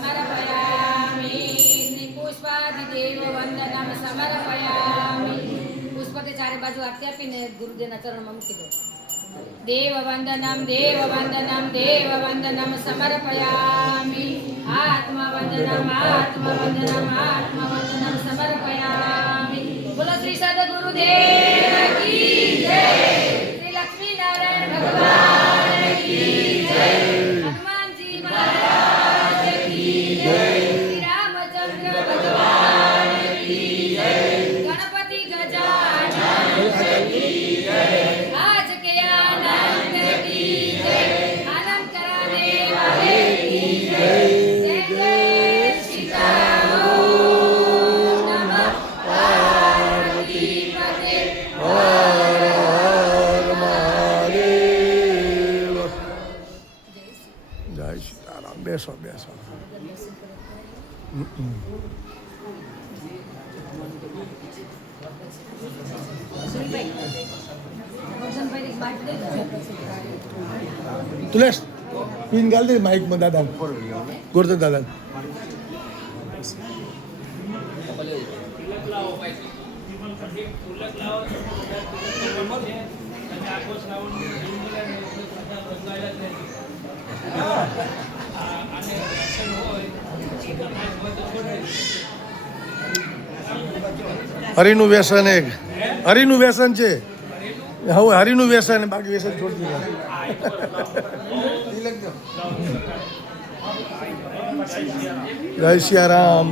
समर्पयामि पुष्पादिदेववन्दनं समर्पयामि पुष्पते चारे बाजू आरती आपीने गुरुदेवना चरणમાં મૂકી દો देववन्दनं देववन्दनं देववन्दनं समर्पयामि आत्मवन्दनं आत्मवन्दनं आत्मवन्दनं समर्पयामि बोलो श्री सद्गुरुदेव की जय श्री लक्ष्मी नारायण भगवान की जय हनुमान जी महाराज की जय श्री रामचंद्र भगवान की जय गणपति गजानन की जय आज के आनंद की जय आनंद कराने वाले की जय जय जय सीताराम नमः पार्वती पते હર હર મહાદેવ. જય સીતારામ. બેસો બેસો. તુલેશ પિન ગાલ દે માઇકમાં દાદા ગોરધન દાદા. હરિનું વ્યસન એક હરિનું વ્યસન છે હવે હરિનું વ્યસન બાકી વ્યસન છોડી દીધું. જય સિયારામ.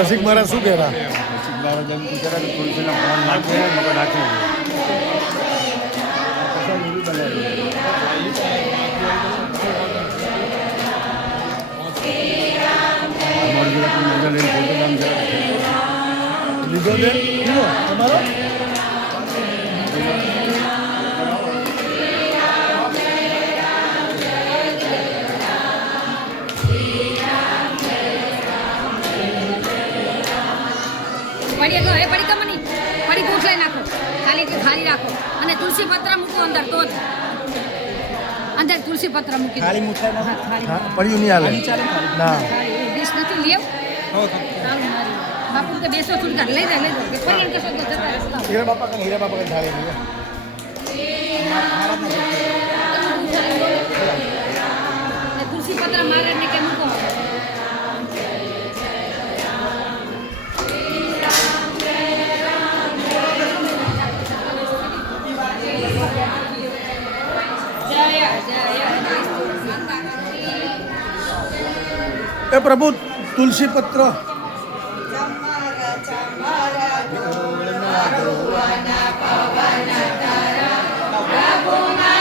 રસિક મહારાજ શું કહેતા? રસિક મહારાજ એમ કહેતા કે તુલસીના ફોન નાખે મગર નાખે લીધો છે તમારો પડી ગયો એ પડી તો મને પડી ઉઠાઈ નાખો ખાલી ખાલી રાખો અને અને તુલસી પત્ર મૂકો અંદર તો જ અંદર તુલસી પત્ર મૂકી દો. ખાલી મુઠાઈ ના હા, થાળી. હા પડ્યું નહીં હાલે ના થાળી. ડીશ નથી લેવ સારું મારી બાપુ કે બેસો થોડી લઈ દે કે ફરી એમ કશો તો જતા રહેશો. હીરા બાપા કઈ થાળી નહીં. અને તુલસી પત્ર મારે ને કે મૂકો જય જય એ પ્રભુ તુલસી પત્ર ચમર ચમર ધૂળના ધોવાના પવન